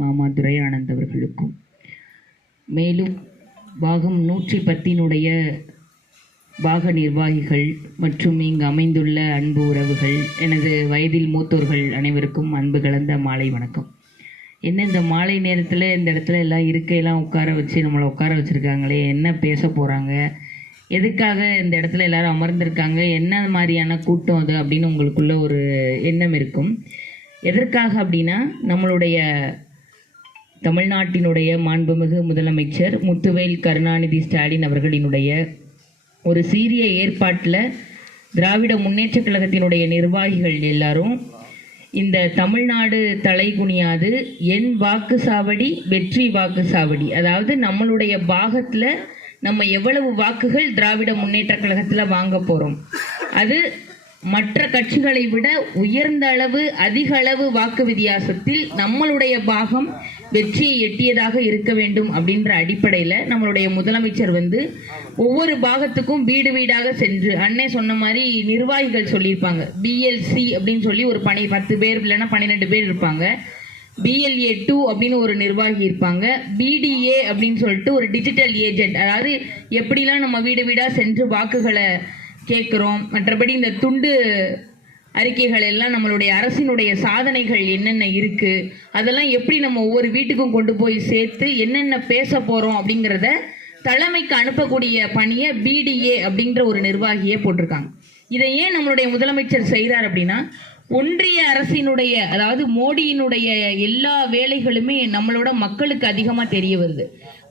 மாமா துரையானந்த் அவர்களுக்கும், மேலும் பாகம் 110 பாக நிர்வாகிகள் மற்றும் இங்கு அமைந்துள்ள அன்பு உறவுகள், எனது வயதில் மூத்தோர்கள் அனைவருக்கும் அன்பு கலந்த மாலை வணக்கம். என்ன இந்த மாலை நேரத்தில் இந்த இடத்துல எல்லாம் இருக்கையெல்லாம் உட்கார வச்சு நம்மளை உட்கார வச்சுருக்காங்களே, என்ன பேச போகிறாங்க, எதுக்காக இந்த இடத்துல எல்லாரும் அமர்ந்திருக்காங்க, என்ன மாதிரியான கூட்டம் அது அப்படின்னு உங்களுக்குள்ள ஒரு எண்ணம் இருக்கும். எதற்காக அப்படின்னா, நம்மளுடைய தமிழ்நாட்டினுடைய மாண்புமிகு முதலமைச்சர் முத்துவேல் கருணாநிதி ஸ்டாலின் அவர்களினுடைய ஒரு சீரிய ஏற்பாட்டில் திராவிட முன்னேற்ற கழகத்தினுடைய நிர்வாகிகள் எல்லாரும் இந்த தமிழ்நாடு தலைகுனியாது என் வாக்கு சாவடி வெற்றி வாக்கு சாவடி, அதாவது நம்மளுடைய பாகத்தில் நம்ம எவ்வளவு வாக்குகள் திராவிட முன்னேற்ற கழகத்தில் வாங்க போகிறோம், அது மற்ற கட்சிகளை விட உயர்ந்த அளவு அதிக அளவு வாக்கு வித்தியாசத்தில் நம்மளுடைய பாகம் வெற்றியை எட்டியதாக இருக்க வேண்டும் அப்படின்ற அடிப்படையில் நம்மளுடைய முதலமைச்சர் ஒவ்வொரு பாகத்துக்கும் வீடு வீடாக சென்று, அண்ணே சொன்ன மாதிரி நிர்வாகிகள் சொல்லியிருப்பாங்க, பிஎல்சி அப்படின்னு சொல்லி ஒரு 10 பேர் இல்லைன்னா 12 பேர் இருப்பாங்க, BLA2 அப்படின்னு ஒரு நிர்வாகி இருப்பாங்க, BDA அப்படின்னு சொல்லிட்டு ஒரு டிஜிட்டல் ஏஜென்ட், அதாவது எப்படிலாம் நம்ம வீடு வீடாக சென்று வாக்குகளை கேட்குறோம், மற்றபடி இந்த துண்டு அறிக்கைகள் எல்லாம் நம்மளுடைய அரசினுடைய சாதனைகள் என்னென்ன இருக்குது, அதெல்லாம் எப்படி நம்ம ஒவ்வொரு வீட்டுக்கும் கொண்டு போய் சேர்த்து என்னென்ன பேச போகிறோம் அப்படிங்கிறத தலைமைக்கு அனுப்பக்கூடிய பணியை BDA அப்படின்ற ஒரு நிர்வாகியை போட்டிருக்காங்க. இதை ஏன் நம்மளுடைய முதலமைச்சர் செய்கிறார் அப்படின்னா, ஒன்றிய அரசினுடைய, அதாவது மோடியினுடைய எல்லா வேலைகளுமே நம்மளோட மக்களுக்கு அதிகமாக தெரிய வருது.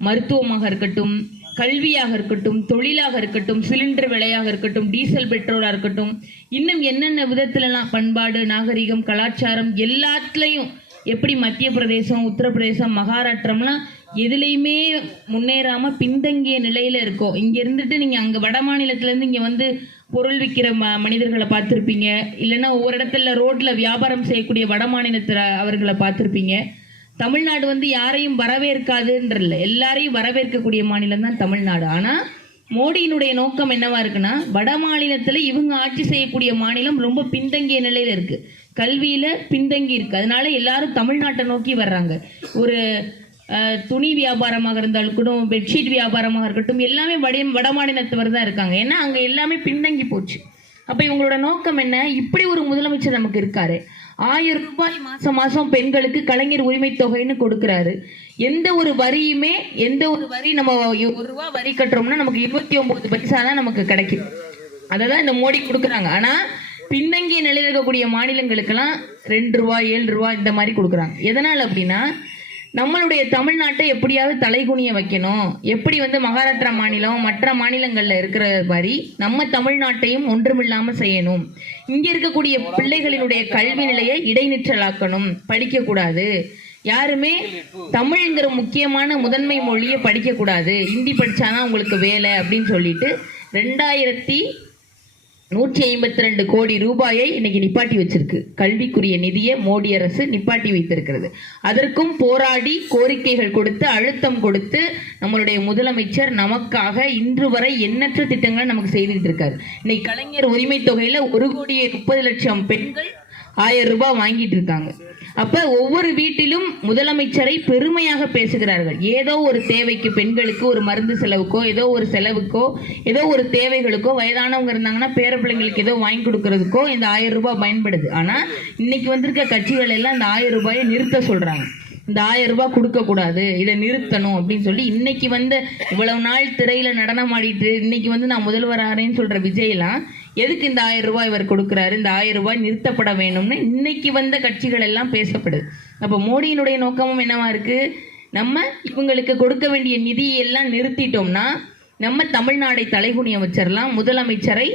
மருத்துவமாக இருக்கட்டும், கல்வியாக இருக்கட்டும், தொழிலாக இருக்கட்டும், சிலிண்டர் விலையாக இருக்கட்டும், டீசல் பெட்ரோலாக இருக்கட்டும், இன்னும் என்னென்ன விதத்துலலாம் பண்பாடு, நாகரிகம், கலாச்சாரம் எல்லாத்துலேயும் எப்படி மத்திய பிரதேசம், உத்தரப்பிரதேசம், மகாராஷ்டிரம்லாம் எதுலேயுமே முன்னேறாமல் பின்தங்கிய நிலையில் இருக்கோம். இங்கே இருந்துட்டு நீங்கள் அங்கே வட மாநிலத்திலேருந்து இங்கே பொருள் விற்கிற மனிதர்களை பார்த்துருப்பீங்க, இல்லைன்னா ஒவ்வொரு இடத்துல ரோட்டில் வியாபாரம் செய்யக்கூடிய வட மாநிலத்தில் அவர்களை பார்த்துருப்பீங்க. தமிழ்நாடு யாரையும் வரவேற்காதுன்றல, எல்லாரையும் வரவேற்கக்கூடிய மாநிலம் தான் தமிழ்நாடு. ஆனால் மோடியினுடைய நோக்கம் என்னவா இருக்குன்னா, வட மாநிலத்தில் இவங்க ஆட்சி செய்யக்கூடிய மாநிலம் ரொம்ப பின்தங்கிய நிலையில் இருக்குது, கல்வியில் பின்தங்கி இருக்குது, அதனால எல்லாரும் தமிழ்நாட்டை நோக்கி வர்றாங்க. ஒரு துணி வியாபாரமாக இருந்தாலும் கூட, பெட்ஷீட் வியாபாரமாக இருக்கட்டும், எல்லாமே வட மாநிலத்தவர் தான் இருக்காங்க. ஏன்னா அங்கே எல்லாமே பின்தங்கி போச்சு. அப்போ இவங்களோட நோக்கம் என்ன, இப்படி ஒரு முதலமைச்சர் நமக்கு இருக்காரு, 1000 ரூபாய் மாசம் பெண்களுக்கு கலைஞர் உரிமை தொகைன்னு கொடுக்குறாரு. எந்த ஒரு வரியுமே, எந்த ஒரு வரி நம்ம 1 ரூபா வரி கட்டுறோம்னா நமக்கு 29 பைசா தான் நமக்கு கிடைக்கும். அதை தான் இந்த மோடி கொடுக்குறாங்க. ஆனால் பின்தங்கிய நிலையில் இருக்கக்கூடிய மாநிலங்களுக்கெல்லாம் 2 ரூபா 7 ரூபா இந்த மாதிரி கொடுக்குறாங்க. எதனால் அப்படின்னா, நம்மளுடைய தமிழ்நாட்டை எப்படியாவது தலைகுனிய வைக்கணும், எப்படி மகாராஷ்டிரா மாநிலம் மற்ற மாநிலங்களில் இருக்கிற மாதிரி நம்ம தமிழ்நாட்டையும் ஒன்றுமில்லாமல் செய்யணும், இங்கே இருக்கக்கூடிய பிள்ளைகளினுடைய கல்வி நிலையை இடைநிற்றலாக்கணும், படிக்கக்கூடாது, யாருமே தமிழ்ங்கிற முக்கியமான முதன்மை மொழியை படிக்கக்கூடாது, ஹிந்தி படித்தாதான் உங்களுக்கு வேலை அப்படின்னு சொல்லிட்டு 2152 கோடி ரூபாயை இன்னைக்கு நிப்பாட்டி வச்சிருக்கு. கல்விக்குரிய நிதியை மோடி அரசு நிப்பாட்டி வைத்திருக்கிறது. அதற்கும் போராடி கோரிக்கைகள் கொடுத்து அழுத்தம் கொடுத்து நம்மளுடைய முதலமைச்சர் நமக்காக இன்று வரை எண்ணற்ற திட்டங்களை நமக்கு செய்துகிட்டு இருக்காரு. இன்னைக்கு கலைஞர் உரிமை தொகையில 1,30,00,000 பெண்கள் 1000 ரூபாய் வாங்கிட்டு இருக்காங்க. அப்ப ஒவ்வொரு வீட்டிலும் முதலமைச்சரை பெருமையாக பேசுகிறார்கள். ஏதோ ஒரு தேவைக்கு, பெண்களுக்கு ஒரு மருந்து செலவுக்கோ, ஏதோ ஒரு செலவுக்கோ, ஏதோ ஒரு தேவைகளுக்கோ, வயதானவங்க இருந்தாங்கன்னா பேர பிள்ளைங்களுக்கு ஏதோ வாங்கி கொடுக்கறதுக்கோ இந்த 1000 ரூபாய் பயன்படுது. ஆனா இன்னைக்கு வந்திருக்க கட்சிகள் எல்லாம் இந்த 1000 ரூபாயை நிறுத்த சொல்றாங்க. இந்த 1000 ரூபாய் கொடுக்கக்கூடாது, இதை நிறுத்தணும் அப்படின்னு சொல்லி இன்னைக்கு இவ்வளவு நாள் திரையில நடனம் ஆடிட்டு இன்னைக்கு நான் முதல்வர் ஆறேன்னு சொல்ற விஜயெல்லாம் எதுக்கு இந்த 1000 ரூபாய் இவர் கொடுக்குறாரு, இந்த 1000 ரூபாய் நிறுத்தப்பட வேணும்னு இன்னைக்கு கட்சிகள் எல்லாம் பேசப்படுது. அப்போ மோடியினுடைய நோக்கமும் என்னவா இருக்கு, நம்ம இவங்களுக்கு கொடுக்க வேண்டிய நிதியை எல்லாம் நிறுத்திட்டோம்னா நம்ம தமிழ்நாடை தலைகுனிய வச்சிடலாம், முதலமைச்சரை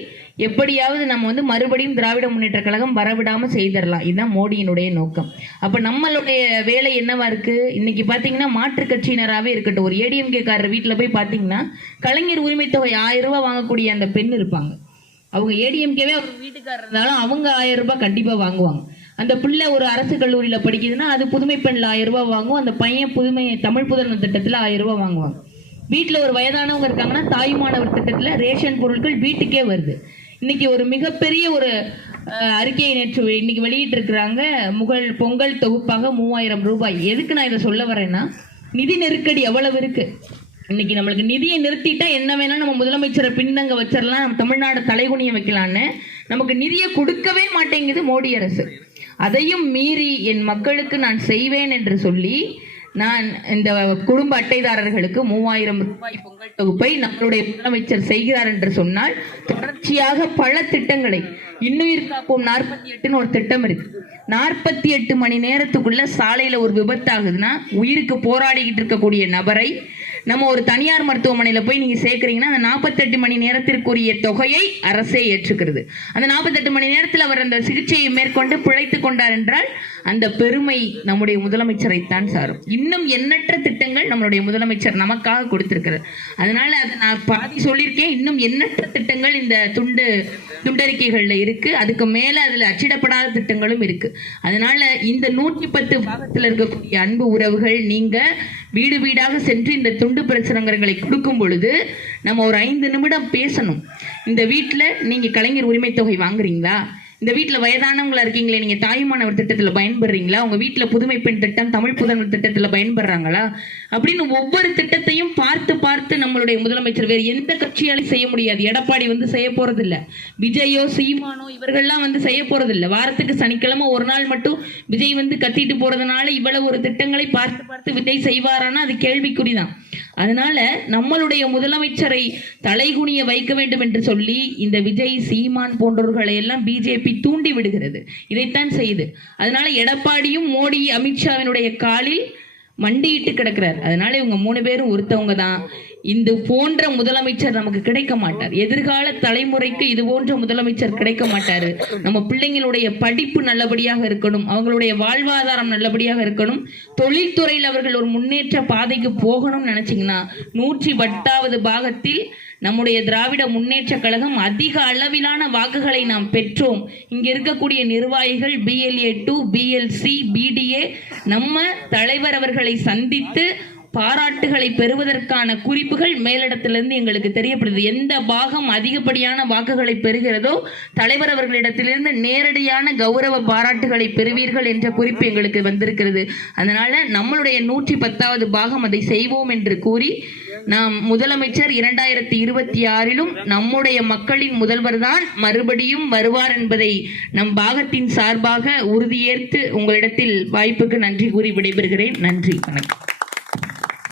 எப்படியாவது நம்ம மறுபடியும் திராவிட முன்னேற்ற கழகம் வரவிடாமல் செய்திடலாம். இதுதான் மோடியினுடைய நோக்கம். அப்போ நம்மளுடைய வேலை என்னவா இருக்கு, இன்னைக்கு பார்த்தீங்கன்னா மாற்றுக் கட்சியினராகவே இருக்கட்டும், ஒரு ADMK காரர் வீட்டில் போய் பார்த்தீங்கன்னா கலைஞர் உரிமை தொகை 1000 ரூபாய் வாங்கக்கூடிய அந்த பெண் இருப்பாங்க. அவங்க ADMKவே ஒரு வீட்டுக்காரர் இருந்தாலும் அவங்க 1000 ரூபாய் கண்டிப்பாக வாங்குவாங்க. அந்த பிள்ளை ஒரு அரசு கல்லூரியில் படிக்குதுன்னா அது புதுமை பெண்ணில் 1000 ரூபாய் வாங்குவோம், அந்த பையன் தமிழ் புதல்வன் திட்டத்தில் 1000 ரூபாய் வாங்குவாங்க. வீட்டில் ஒரு வயதானவங்க இருக்காங்கன்னா தாய்மானவர் திட்டத்தில் ரேஷன் பொருட்கள் வீட்டுக்கே வருது. இன்னைக்கு ஒரு மிகப்பெரிய ஒரு அறிக்கையை இன்னைக்கு வெளியிட்டு இருக்கிறாங்க. பொங்கல் தொகுப்பாக 3000 ரூபாய். எதுக்கு நான் இதை சொல்ல வரேன்னா, நிதி நெருக்கடி எவ்வளவு இருக்கு. இன்னைக்கு நம்மளுக்கு நிதியை நிறுத்திட்டா என்ன வேணா நம்ம முதலமைச்சரை பின்தங்க வச்சிடலாம், நம்ம தமிழ்நாடு தலைகுனிய வைக்கலான்னு. நமக்கு நிதியை கொடுக்கவே மாட்டேங்குது மோடி அரசு. அதையும் மீறி என் மக்களுக்கு நான் செய்வேன் என்று சொல்லி நான் இந்த குடும்ப அட்டைதாரர்களுக்கு 3000 ரூபாய் பொங்கல் தொகுப்பை நம்மளுடைய முதலமைச்சர் செய்கிறார் என்று சொன்னால், தொடர்ச்சியாக பல திட்டங்களை, இன்னுயிர் காப்போம் 48ன்னு ஒரு திட்டம் இருக்கு. 48 மணி நேரத்துக்குள்ள சாலையில ஒரு விபத்து ஆகுதுன்னா உயிருக்கு போராடிக்கிட்டு இருக்கக்கூடிய நபரை நம்ம ஒரு தனியார் மருத்துவமனையில போய் நீங்க சேர்க்கிறீங்கன்னா அந்த 48 மணி நேரத்திற்குரிய தொகையை அரசே ஏற்றுக்கிறது. அந்த 48 மணி நேரத்தில் அவர் அந்த சிகிச்சையை மேற்கொண்டு பிழைத்துக் கொண்டார் என்றால் அந்த பெருமை நம்முடைய முதலமைச்சரை தான் சாரும். இன்னும் எண்ணற்ற திட்டங்கள் நம்மளுடைய முதலமைச்சர் நமக்காக கொடுத்திருக்கிறார். அதனால அதை நான் பாதி சொல்லியிருக்கேன். இன்னும் எண்ணற்ற திட்டங்கள் இந்த துண்டறிக்கைகள்ல இருக்கு. அதுக்கு மேல அதுல அச்சிடப்படாத திட்டங்களும் இருக்கு. அதனால இந்த 110 பாகத்தில் இருக்கக்கூடிய அன்பு உறவுகள், நீங்க வீடு வீடாக சென்று இந்த துண்டு பிரசுரங்களை கொடுக்கும் பொழுது நம்ம ஒரு 5 நிமிடம் பேசணும். இந்த வீட்டில் நீங்க கலைஞர் உரிமை தொகை வாங்குறீங்களா? இந்த வீட்டில் வயதானவங்களா இருக்கீங்களே, நீங்க தாயுமானவர் திட்டத்தில் பயன்படுறீங்களா? உங்க வீட்டில் புதுமை பெண் திட்டம், தமிழ் புதல்வர் திட்டத்தில் பயன்படுறாங்களா? அப்படின்னு ஒவ்வொரு திட்டத்தையும் பார்த்து பார்த்து நம்மளுடைய முதலமைச்சர், வேறு எந்த கட்சியாலும் செய்ய முடியாது. எடப்பாடி செய்ய போறது இல்ல, விஜயோ சீமானோ இவர்கள்லாம் செய்ய போறது இல்ல. வாரத்துக்கு சனிக்கிழமை ஒரு நாள் மட்டும் விஜய் கத்திட்டு போறதுனால இவ்வளவு ஒரு திட்டங்களை பார்த்து பார்த்து விஜய் செய்வாரானா அது கேள்விக்குறிதான். அதனால நம்மளுடைய முதலமைச்சரை தலைகுனிய வைக்க வேண்டும் என்று சொல்லி இந்த விஜய், சீமான் போன்றவர்களை எல்லாம் பிஜேபி தூண்டி விடுகிறது. இதைத்தான் செய்யுது. அதனால எடப்பாடியும் மோடி, அமித்ஷாவினுடைய காலில் மண்டியிட்டு கிடக்கிறார். அதனால இவங்க 3 பேரும் ஒருத்தவங்க தான். இந்த போன்ற முதலமைச்சர் நமக்கு கிடைக்க மாட்டார். எதிர்கால தலைமுறைக்கு இது போன்ற முதலமைச்சர் கிடைக்க மாட்டாரு. நம்ம பிள்ளைங்களுடைய படிப்பு நல்லபடியாக இருக்கணும், அவங்களுடைய வாழ்வாதாரம் நல்லபடியாக இருக்கணும், தொழில்துறையில் அவர்கள் ஒரு முன்னேற்ற பாதைக்கு போகணும்னு நினைச்சீங்கன்னா 110வது பாகத்தில் நம்முடைய திராவிட முன்னேற்ற கழகம் அதிக அளவிலான வாக்குகளை நாம் பெற்றோம். இங்க இருக்கக்கூடிய நிர்வாகிகள் BLA 2, BLC, BDA நம்ம தலைவர் அவர்களை சந்தித்து பாராட்டுகளை பெறுவதற்கான குறிப்புகள் மேலிடத்திலிருந்து எங்களுக்கு தெரியப்படுது. எந்த பாகம் அதிகப்படியான வாக்குகளை பெறுகிறதோ தலைவர் அவர்களிடத்திலிருந்து நேரடியான கௌரவ பாராட்டுகளை பெறுவீர்கள் என்ற குறிப்பு எங்களுக்கு வந்திருக்கிறது. அதனால நம்மளுடைய 110வது பாகம் அதை செய்வோம் என்று கூறி, நாம் முதலமைச்சர் 2026லும் நம்முடைய மக்களின் முதல்வர் தான் மறுபடியும் வருவார் என்பதை நம் பாகத்தின் சார்பாக உறுதியேற்று உங்களிடத்தில் வாய்ப்புக்கு நன்றி கூறி விடைபெறுகிறேன். நன்றி, வணக்கம்.